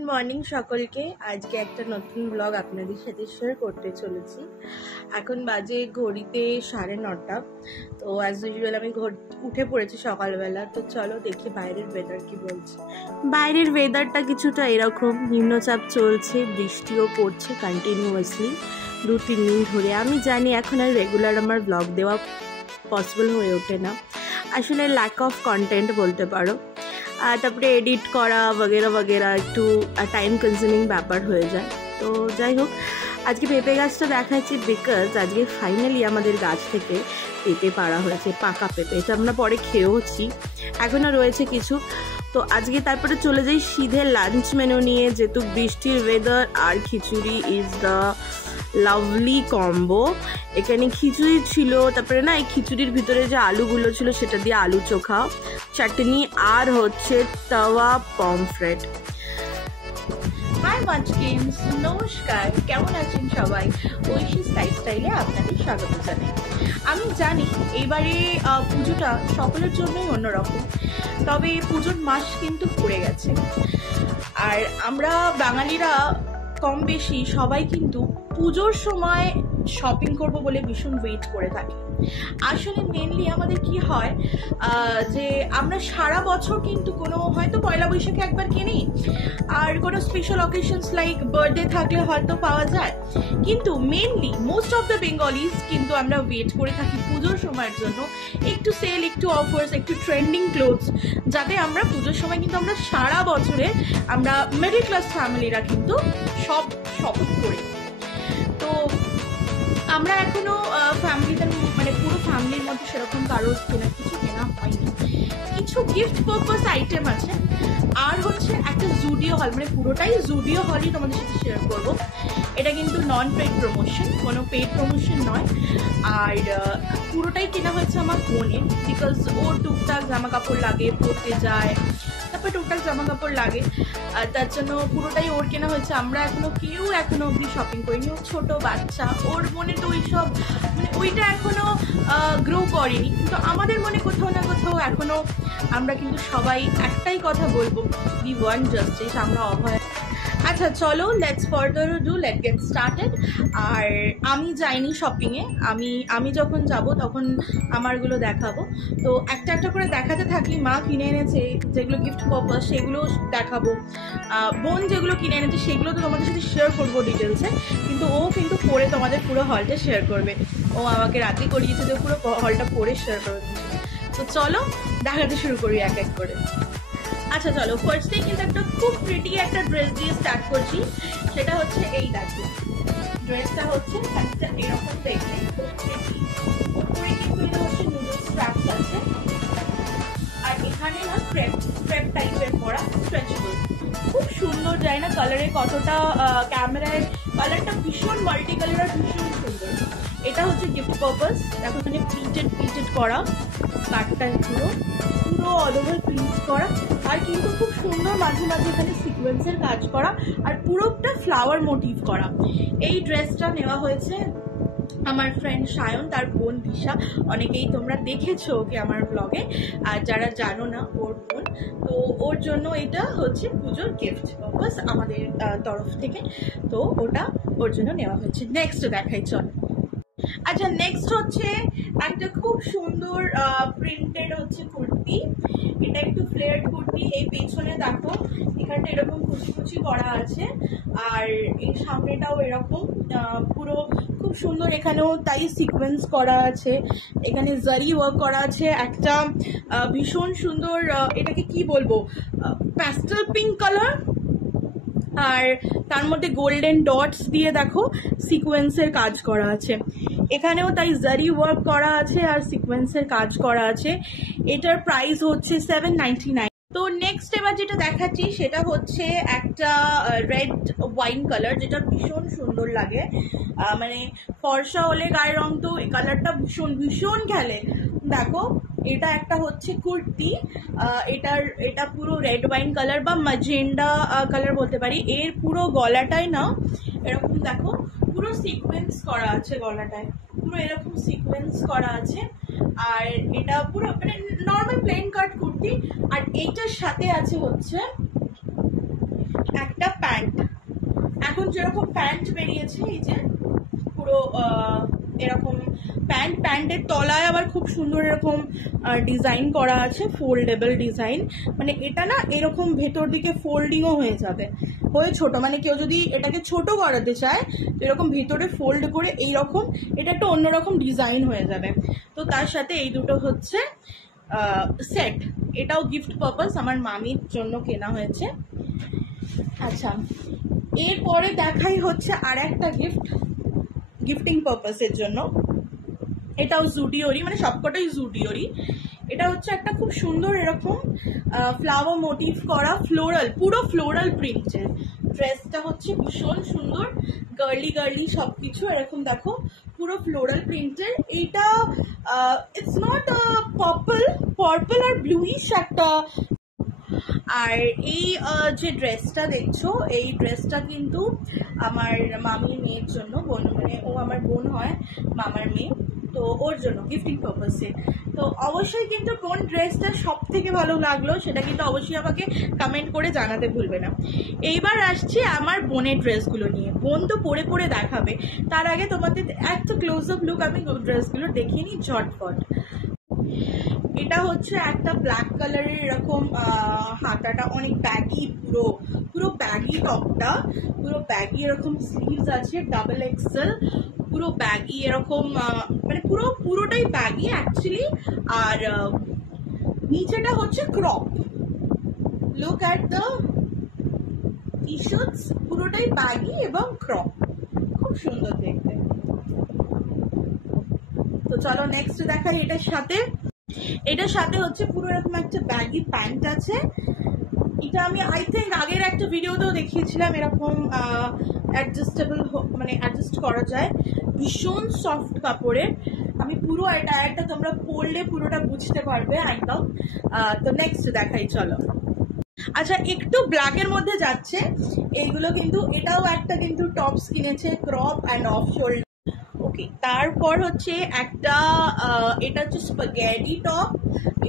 Good morning সকলকে। আজকে একটা নতুন ব্লগ আপনাদের সাথে শেয়ার করতে চলেছি। এখন বাজে ঘড়িতে 9:30। তো অ্যাজ ইউজুয়াল আমি উঠে পড়েছি সকালবেলা। তো চলো দেখি বাইরের ওয়েদার কি বলছে। বাইরের ওয়েদারটা কিছুটা এরকম, নিম্নচাপ চলছে, বৃষ্টিও পড়ছে কন্টিনিউয়াসলি 2-3 দিন ধরে। আমি জানি এখন আর রেগুলার আমার ব্লগ দেওয়া পসিবল হয়ে ওঠে না, আসলে ল্যাক অফ কন্টেন্ট বলতে পারো। তারপরে এডিট করা বগেরা একটু টাইম কনজিউমিং ব্যাপার হয়ে যায়। তো যাই হোক, আজকে পেঁপে গাছটা দেখাচ্ছি বিকজ আজকে ফাইনালি আমাদের গাছ থেকে পেঁপে পাড়া হয়েছে, পাকা পেঁপে। এটা আমরা পরে খেয়েওছি, এখনও রয়েছে কিছু। তো আজকে তারপরে চলে যাই সিধে লাঞ্চ মেনু নিয়ে, যেহেতু বৃষ্টির ওয়েদার আর khichuri is the lovely combo. এখানে খিচুড়ি ছিল, তারপরে না এই খিচুড়ির ভিতরে যে আলুগুলো ছিল সেটা দিয়ে আলু চোখা, চাটনি, আর হচ্ছে তাওয়া পমফ্রেট। হাই মাচকিন্স, নমস্কার, কেমন আছেন সবাই? ঐশী লাইফস্টাইলে আপনাদের স্বাগত জানাই। আমি জানি এবারে পুজোটা সকলের জন্যই অন্যরকম, তবে পুজোর মাস কিন্তু পড়ে গেছে। আর আমরা বাঙালিরা কম বেশি সবাই কিন্তু পুজোর সময় শপিং করব বলে ভীষণ ওয়েট করে থাকি। আসলে মেনলি আমাদের কি হয় যে আমরা সারা বছর কিন্তু কোনো হয়তো পয়লা বৈশাখে একবার কিনি, আর কোনো স্পেশাল অকেশনস লাইক বার্থডে থাকলে হয়তো পাওয়া যায়, কিন্তু mainly most of the Bengalis কিন্তু আমরা ওয়েট করে থাকি পুজোর সময়ের জন্য একটু সেল, একটু অফার্স, একটু ট্রেন্ডিং ক্লোথস, যাতে আমরা পুজোর সময় কিন্তু আমরা সারা বছরে আমরা মিডল ক্লাস ফ্যামিলিরা কিন্তু সব শপিং করি। তো আমরা এখনো ফ্যামিলিতে মানে পুরো ফ্যামিলির মধ্যে সেরকম কারোর কিছু কেনা হয়নি। কিছু গিফট পারপাস আইটেম আছে, আর হচ্ছে একটা জুডিও হল, মানে পুরোটাই জুডিও হলই তোমাদের সাথে শেয়ার করবো। এটা কিন্তু নন পেড প্রমোশন, কোনো পেড প্রমোশন নয়। আর পুরোটাই কেনা হয়েছে আমার বোনের, বিকজ ওর টুকটাক জামা কাপড় লাগে, পরতে যায়, তারপরে টুকটাক জামা কাপড় লাগে, তার জন্য পুরোটাই ওর কেনা হয়েছে। আমরা কেউ এখনো অব্দি শপিং করিনি। ও ছোট বাচ্চা, ওর মনে তো ওইসব মানে ওইটা এখনো গ্রো করেনি, কিন্তু আমাদের মনে কোথাও না কোথাও এখনো আমরা কিন্তু সবাই একটাই কথা বলবো, উই ওয়ান্ট জাস্টিস, আমরা অভয়। আচ্ছা চলো, let's further do, let get started. আর আমি যাইনি শপিংয়ে, আমি যখন যাব তখন আমারগুলো দেখাবো। তো একটা একটা করে দেখাতে থাকি। মা কিনে এনেছে যেগুলো গিফট পারপাস সেগুলো দেখাবো, বোন যেগুলো কিনে এনেছে সেগুলো তো তোমাদের সাথে শেয়ার করবো ডিটেলসে, কিন্তু ও কিন্তু পরে তোমাদের পুরো হলটা শেয়ার করবে। ও আমাকে রাতে করিয়েছে যে পুরো হলটা পরে শেয়ার করবে। তো চলো দেখাতে শুরু করি এক এক করে। আচ্ছা চলো, ফার্স্টে কিন্তু একটা খুব প্রিটি একটা ড্রেস দিয়ে স্টার্ট করছি। সেটা হচ্ছে এই দেখো, ড্রেসটা হচ্ছে এরকম দেখতে, উপরে কিন্তু এটা হচ্ছে নুডলস স্ট্র্যাপস আছে, আর এখানে না ক্রেপ টাইপের করা স্ট্রেচেবল, খুব সুন্দর যায় না কালারে, কতটা ক্যামেরায় কালারটা ভীষণ মাল্টি কালার আর ভীষণ সুন্দর। এটা হচ্ছে গিফট পারপাস। দেখো এখানে প্রিন্টেড করা, কাটটা পুরো অল ওভার প্রিন্ট করা, আর কিন্তু খুব সুন্দর মাঝে মাঝে এখানে সিকোয়েন্সের কাজ করা, আর পুরোটা ফ্লাওয়ার মোটিভ করা। এই ড্রেসটা নেওয়া হয়েছে আমার ফ্রেন্ড সায়ন, তার বোন দিশা। অনেকেই তোমরা দেখেছো ওকে আমার ব্লগে, আর যারা জানো না ওর বোন। তো ওর জন্য এটা হচ্ছে পুজোর গিফট পারপাস আমাদের তরফ থেকে, তো ওটা ওর জন্য নেওয়া হয়েছে। নেক্সট দেখাই চলো। আচ্ছা নেক্সট হচ্ছে একটা খুব সুন্দর প্রিন্টেড হচ্ছে কুর্তি। এটা একটু ফ্লেয়ার্ড কুর্তি। এই পেছনে দেখো এখানটা এরকম কুচি করা আছে, আর এই সামনেটাও এরকম পুরো খুব সুন্দর। এখানেও তাই সিকোয়েন্স করা আছে, এখানে জারি ওয়ার্ক করা আছে, একটা ভীষণ সুন্দর, এটাকে কি বলবো, প্যাস্টেল পিঙ্ক কালার, আর তার মধ্যে গোল্ডেন ডটস দিয়ে দেখো সিকোয়েন্সের কাজ করা আছে। এখানেও তাই জারি ওয়ার্ক করা আছে আর সিকোয়েন্সের কাজ করা আছে। এটার প্রাইস হচ্ছে 799। তো নেক্সট এবার যেটা দেখাচ্ছি সেটা হচ্ছে একটা রেড ওয়াইন কালার, যেটা ভীষণ সুন্দর লাগে, মানে ফর্সা হলে গায়ের রং তো এই কালারটা ভীষণ খেলে। দেখো এটা একটা হচ্ছে কুর্তি, এটা পুরো রেড ওয়াইন কালার বা ম্যাজেন্ডা কালার বলতে পারি। এর পুরো গলাটায় না এরকম দেখো পুরো সিকোয়েন্স করা আছে, গলাটায় পুরো এরকম সিকোয়েন্স করা আছে, আর এটা পুরো মানে নর্মাল প্লেন কাট কুর্তি। আর এইটার সাথে আছে হচ্ছে একটা যেরকম প্যান্ট বেরিয়েছে, এই যে পুরো এরকম প্যান্টের তলায় আবার খুব সুন্দর এরকম ডিজাইন করা আছে, ফোল্ডেবল ডিজাইন। মানে এটা না এরকম ভেতর দিকে ফোল্ডিংও হয়ে যাবে, হয়ে ছোট, মানে কেউ যদি এটাকে ছোট করাতে চায় এরকম ভিতরে ফোল্ড করে এইরকম, এটা একটা অন্যরকম ডিজাইন হয়ে যাবে। তো তার সাথে এই দুটো হচ্ছে সেট, এটাও গিফট পারপাস আমার মামির জন্য কেনা হয়েছে। আচ্ছা, এরপরে দেখাই হচ্ছে আর একটা গিফটিং পারপাসের জন্য। এটাও জুডিওরই, মানে সবকটাই জুডিওরই। এটা হচ্ছে একটা খুব সুন্দর এরকম ফ্লাওয়ার মোটিভ করা ফ্লোরাল, পুরো ফ্লোরাল প্রিন্টের ড্রেসটা হচ্ছে ভীষণ সুন্দর, গার্লি সবকিছু এরকম দেখো, পুরো ফ্লোরাল প্রিন্টের। এইটা ইটস নট পার্পল আর ব্লুইশ একটা। আর এই যে ড্রেসটা দেখছো, এই ড্রেসটা কিন্তু আমার মামির মেয়ের জন্য, মানে ও আমার বোন হয়, মামার মেয়ে, তো ওর জন্য গিফটিং পারপাসে। তো অবশ্যই কিন্তু কোন ড্রেসটা সব থেকে ভালো লাগলো সেটা কিন্তু অবশ্যই আমাকে কমেন্ট করে জানাতে ভুলবে না। এইবার আসছি আমার বোনের ড্রেসগুলো নিয়ে। বোন তো পরে পরে দেখাবে, তার আগে তোমাদের একটা ক্লোজ আপ লুক আমি ড্রেসগুলো দেখিয়ে নিই ঝটপট। এটা হচ্ছে একটা ব্ল্যাক কালারের এরকম হাতাটা অনেক ব্যাগি, পুরো ব্যাগি, টপটা পুরো ব্যাগি, এরকম স্লিভস আছে ডাবল এক্সেল, পুরো ব্যাগি এরকম, মানে পুরোটাই ব্যাগি অ্যাকচুয়ালি। আর নিচেটা হচ্ছে crop. Look at the T shorts, পুরোটাই ব্যাগি এবং ক্রপ, খুব সুন্দর দেখতে। তো চলো নেক্সট দেখাই। এটার সাথে হচ্ছে পুরো এরকম একটা ব্যাগি প্যান্ট আছে। এটা আমি আই থিঙ্ক আগের একটা ভিডিওতেও দেখিয়েছিলাম, এরকম অ্যাডজাস্টেবল, মানে অ্যাডজাস্ট করা যায়, ভীষণ সফট কাপড়ের। আমি পুরো এটা তোমরা পরলে পুরোটা বুঝতে পারবে একদম। তো নেক্সট দেখাই চলো। আচ্ছা, একটু ব্ল্যাকের মধ্যে যাচ্ছে এইগুলো, কিন্তু এটাও একটা কিন্তু টপস কিনেছে, ক্রপ অ্যান্ড অফ শোল্ডার। ওকে, তারপর হচ্ছে একটা এটা হচ্ছে স্প্যাগেটি টপ,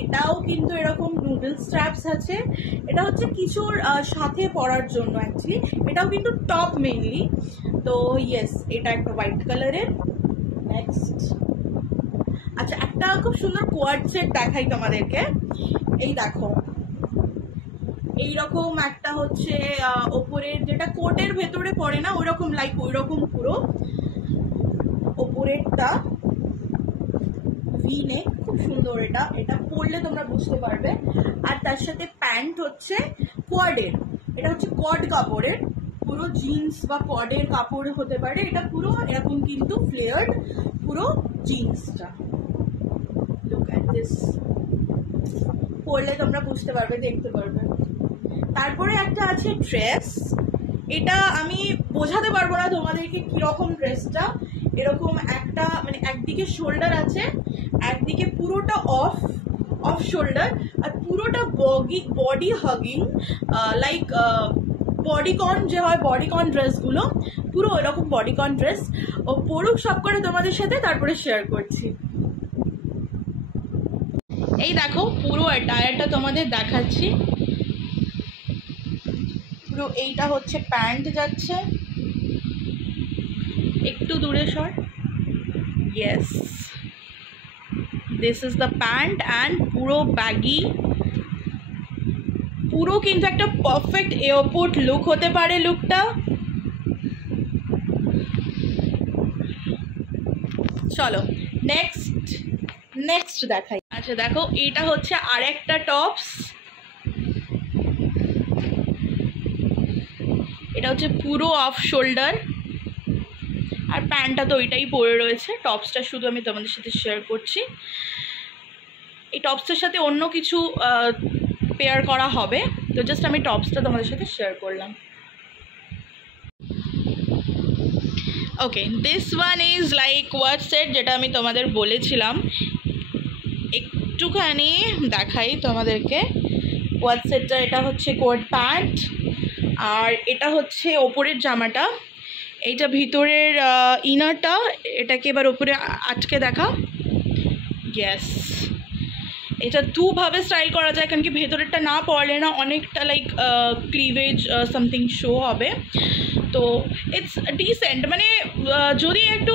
এটাও কিন্তু এরকম নুডল স্ট্র্যাপস আছে। এটা হচ্ছে কিছুর সাথে পরার জন্য অ্যাকচুয়ালি, এটাও কিন্তু টপ মেইনলি। তো ইয়েস, এটা একটা হোয়াইট কালারের। নেক্সট, আচ্ছা একটা খুব সুন্দর কোয়ার্ড সেট দেখাই তোমাদেরকে। এই দেখো, এইরকম একটা হচ্ছে ওপরের, যেটা কোটের ভেতরে পড়ে না ওইরকম, লাইক ওইরকম পুরো ওপরেরটা ভি নেক, খুব সুন্দর। এটা পরলে তোমরা বুঝতে পারবে। আর তার সাথে প্যান্ট হচ্ছে কোয়ার্ডের, এটা হচ্ছে কড কাপড়ের, পুরো জিন্স বা কডের কাপড় হতে পারে। এটা পুরো এরকম কিন্তু ফ্লেয়ার্ড, পুরো জিন্সটা। লুক অ্যাট দিস, পরলে তোমরা বুঝতে পারবে, দেখতে পারবে। তারপরে একটা আছে ড্রেস, এটা আমি বোঝাতে পারবো না তোমাদেরকে কিরকম ড্রেসটা। এরকম একটা, মানে একদিকে শোল্ডার আছে, একদিকে পুরোটা অফ শোল্ডার, আর পুরোটা বডি হাগিং, লাইক বডিকন যে হয়, বডিকন ড্রেসগুলো, পুরো ওইরকম বডিকন ড্রেস। ও পড়ুক সব করে তোমাদের সাথে, তারপরে শেয়ার করছি। এই দেখো পুরো টায়ারটা তোমাদের দেখাচ্ছি। পুরো এইটা হচ্ছে প্যান্ট যাচ্ছে, একটু দূরে সর। Yes, this is the pant and পুরো ব্যাগি, পুরো কিন্তু একটা পারফেক্ট এয়ারপোর্ট লুক হতে পারে লুকটা। চলো নেক্সট দেখাই। আচ্ছা দেখো, এটা হচ্ছে আর একটা টপস, এটা হচ্ছে পুরো অফ শোল্ডার, আর প্যান্টটা তো ওইটাই পরে রয়েছে। টপসটা শুধু আমি তোমাদের সাথে শেয়ার করছি। এই টপসটার সাথে অন্য কিছু পেয়ার করা হবে, তো জাস্ট আমি টপসটা তোমাদের সাথে শেয়ার করলাম। Okay, this one is like quad set, যেটা আমি তোমাদের বলেছিলাম। একটুখানি দেখাই তোমাদেরকে কোয়াড সেটটা। এটা হচ্ছে কোয়াড প্যান্ট, আর এটা হচ্ছে ওপরের জামাটা, এইটা ভিতরের ইনারটা। এটাকে এবার ওপরে আটকে দেখা। ইয়েস, এটা দুভাবে স্টাইল করা যায়, কারণ কি ভেতরেরটা না পরলে না অনেকটা লাইক ক্লিভেজ সামথিং শো হবে। তো ইটস ডিসেন্ট, মানে যদি একটু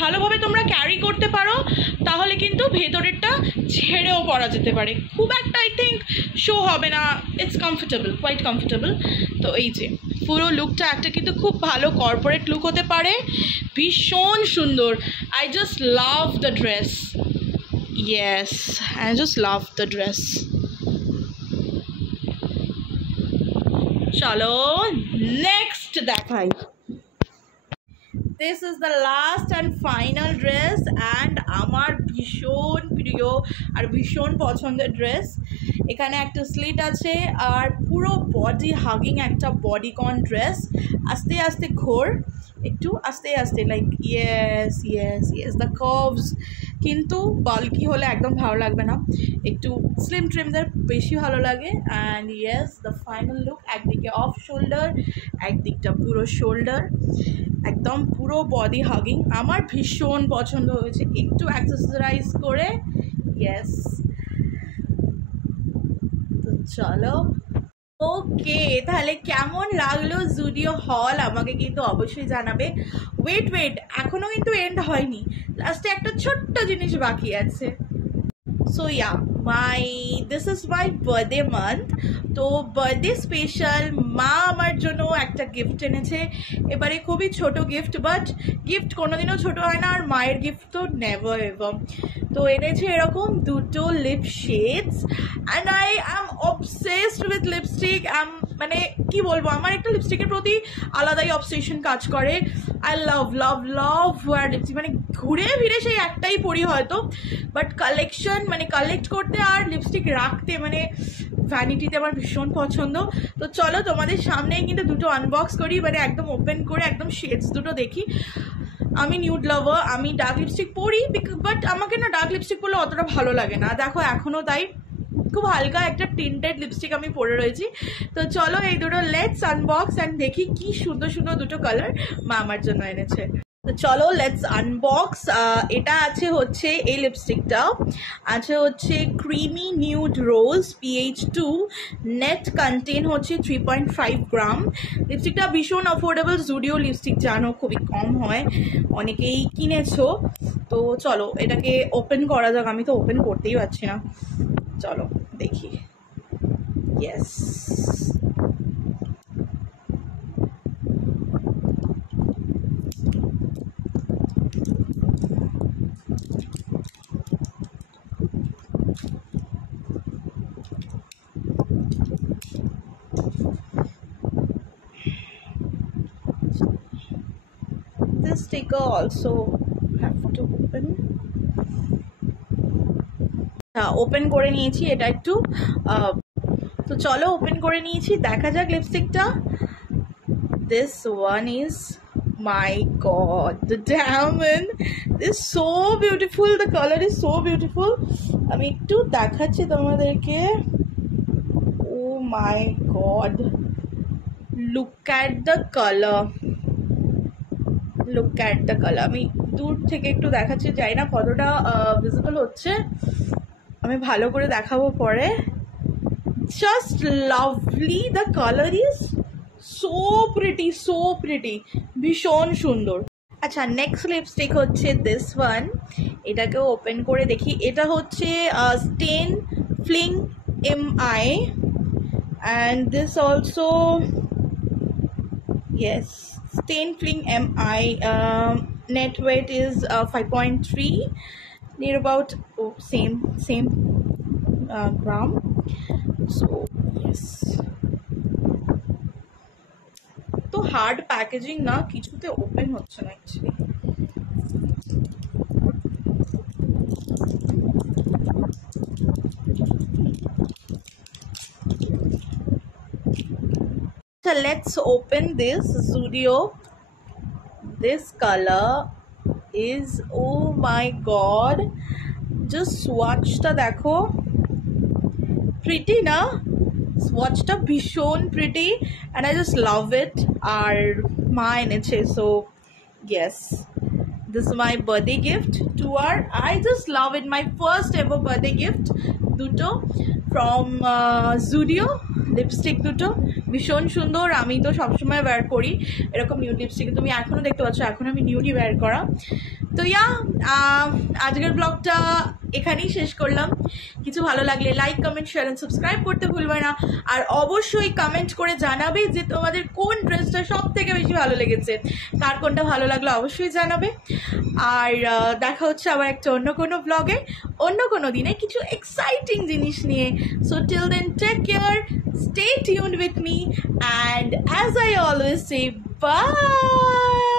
ভালোভাবে তোমরা ক্যারি করতে পারো তাহলে কিন্তু ভেতরেরটা ছেড়েও পরা যেতে পারে, খুব একটা আই থিঙ্ক শো হবে না, ইটস কমফোর্টেবল, কোয়াইট কমফোর্টেবল। তো এই যে পুরো লুকটা একটা কিন্তু খুব ভালো কর্পোরেট লুক হতে পারে, ভীষণ সুন্দর। I just love the dress, yes I just love the dress. চলো নেক্সট দেখাই। This is the last and final dress, and আমার ভীষণ প্রিয় আর ভীষণ পছন্দের ড্রেস। এখানে একটা স্লিট আছে আর পুরো বডি হাগিং একটা বডিকন ড্রেস। আস্তে আস্তে ঘোর, একটু আস্তে আস্তে, like yes yes yes, the curves কিন্তু বাল্কি হলে একদম ভালো লাগবে না, একটু স্লিম ট্রিমদের বেশি ভালো লাগে। And yes the final look, একদিকে অফ শোল্ডার, একদিকটা পুরো শোল্ডার, একদম পুরো বডি হাগিং। আমার ভীষণ পছন্দ হয়েছে, একটু অ্যাক্সেসরাইজ করে। ইয়েস, তো চলো ওকে, তাহলে কেমন লাগলো জুডিও হল আমাকে কিন্তু অবশ্যই জানাবে। ওয়েট ওয়েট, এখনও কিন্তু এন্ড হয়নি, লাস্টে একটা ছোট্ট জিনিস বাকি আছে। So yeah, this is my birthday month. তো বার্থডে স্পেশাল মা আমার জন্য একটা গিফট এনেছে, এবারে খুবই ছোট গিফট, বাট গিফট কোনোদিনও ছোট হয় না, আর মায়ের গিফট তো নেভার এভার। তো এনেছে এরকম দুটো lip shades, and I am obsessed with lipstick. মানে কি বলবো, আমার একটা লিপস্টিকের প্রতি আলাদাই অবসেশন কাজ করে। I love love love wear lipstick, মানে ঘুরে ফিরে সেই একটাই পরি হয়তো, বাট কালেকশন মানে কালেক্ট করতে আর লিপস্টিক রাখতে মানে ভ্যানিটিতে আমার ভীষণ পছন্দ। তো চলো তোমাদের সামনেই কিন্তু দুটো আনবক্স করি, মানে একদম ওপেন করে একদম শেডস দুটো দেখি। আমি নিউড লাভার, আমি ডার্ক লিপস্টিক পরি, বাট আমাকে না ডার্ক লিপস্টিক পরলে অতটা ভালো লাগে না, দেখো এখনও তাই খুব হালকা একটা টিন্টেড লিপস্টিক আমি পরে রয়েছি। তো চলো এই দুটো লেটস আনবক্স অ্যান্ড দেখি কি সুন্দর সুন্দর দুটো কালার মা আমার জন্য এনেছে। তো চলো লেটস আনবক্স। এটা আছে হচ্ছে এই লিপস্টিকটা আছে হচ্ছে ক্রিমি নিউড রোজ PH2, নেট কন্টেন হচ্ছে 3.5 গ্রাম। লিপস্টিকটা ভীষণ অ্যাফোর্ডেবল, জুডিও লিপস্টিক জানো খুবই কম হয়, অনেকেই কিনেছো। তো চলো এটাকে ওপেন করা যাক, আমি তো ওপেন করতেই পারছি না, চলো দেখি। Yes, this sticker also have to open. Open করে নিয়েছি এটা একটু, তো চলো ওপেন করে নিয়েছি, দেখা যাক লিপস্টিকটা। This one is, my god, the diamond is so beautiful, the color is so beautiful. আমি একটু দেখাচ্ছি তোমাদেরকে। Oh my god, look at the color, look at the color. আমি দূর থেকে একটু দেখাচ্ছি, জানি না কতটা ভিজিবল হচ্ছে, আমি ভালো করে দেখাবো পরে। Just lovely, the colour is so pretty, so pretty, ভীষণ সুন্দর। আচ্ছা, নেক্সট লিপস্টিক হচ্ছে দিস ওয়ান, এটাকেও ওপেন করে দেখি। এটা হচ্ছে stain fling MI, and this also, yes, stain fling MI, net weight is 5.3, near about same gram. So yes, তো হার্ড প্যাকেজিং না, কিছুতে ওপেন হচ্ছে না actually. So let's open this Zudio. This color is, oh my god, just swatchটা দেখো, pretty না, swatchটা ভীষণ pretty and I just love it. আর মা এনেছে, so yes, this is my birthday gift to her. I just love it, my first ever birthday gift, দুটো from Zudio. Lipstick দুটো ভীষণ সুন্দর। আমি তো সবসময় ওয়্যার করি এরকম নিউড লিপস্টিক, তুমি এখনও দেখতে পাচ্ছ এখন আমি নিউডই ওয়্যার করা। তো আজকের ব্লগটা এখানেই শেষ করলাম। কিছু ভালো লাগলে like comment share and subscribe করতে ভুলবে না। আর অবশ্যই কমেন্ট করে জানাবে যে তোমাদের কোন ড্রেসটা সব থেকে বেশি ভালো লেগেছে, কার কোনটা ভালো লাগলো অবশ্যই জানাবে। আর দেখা হচ্ছে আবার একটা অন্য কোনো ব্লগে অন্য কোনো দিনে কিছু এক্সাইটিং জিনিস নিয়ে। So till then take care, stay tuned with me, and as I always say by.